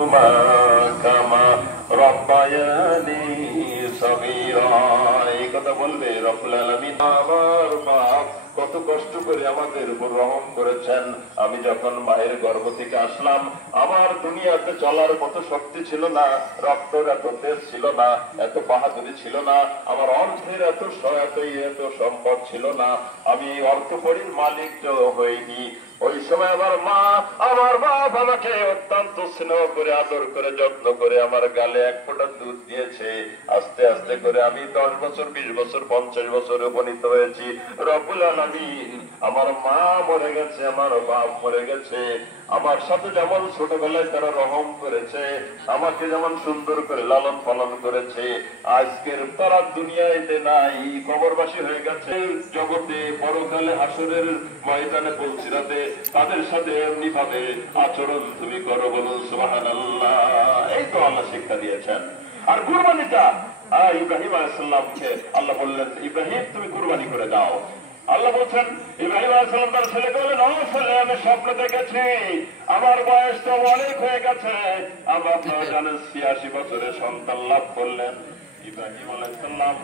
কামা রব্বায়ানি সগীরা। এই কথা বলবে রব্বুল আলামিন। আমার মা কত কষ্ট করে আমাদের উপর রহম করেছেন। আমি যখন মায়ের গর্ভ থেকে আসলাম, আমার দুনিয়াতে চলার মতো শক্তি ছিল না, রক্তের এত তেজ ছিল না, এত বাহাদুরি ছিল না, আমার অর্থের এত সম্পদ ছিল না, আমি অর্থকরীর মালিক হইনি। ওই সময় আমার বাপ আমাকে অত্যন্ত স্নেহ করে, আদর করে, যত্ন করে আমার গালে এক ফোঁটা দুধ দিয়েছে। আস্তে আস্তে করে আমি 10 বছর, 20 বছর, 50 বছরে উপনীত হয়েছি। রব্বুল আলামিন, আমার মা মরে গেছে, আমার বাপ মরে গেছে, আমার সাথে যেমন ছোটবেলায় তারা রহম করেছে, আমাকে যেমন সুন্দর করে লালন পালন করেছে, আজকের তারা দুনিয়াতে নাই, কবরবাসী হয়ে গেছে। জগতে পরকালে হাসরের ময়দানে পৌঁছিরাতে তাদের সাথে এমনি ভাবে আচরণ তুমি করো, বলুন সুবহানাল্লাহ। এই তো আল্লাহ শিক্ষা দিয়েছেন। আর কুরবানিটা ইব্রাহিম আলাইহিস সালামকে আল্লাহ বললেন, ইব্রাহিম তুমি কুরবানি করে দাও। আল্লাহ বলছেন, ইব্রাহিম আলাইহিস সালাম তার ছেলেকে বললেন, ও ছেলে, আমি স্বপ্ন দেখেছি, আমার বয়স তো অনেক হয়ে গেছে। আবার আপনারা জানেন 86 বছরে সন্তান লাভ করলেন ইব্রাহিম আলাইহিস সালাম।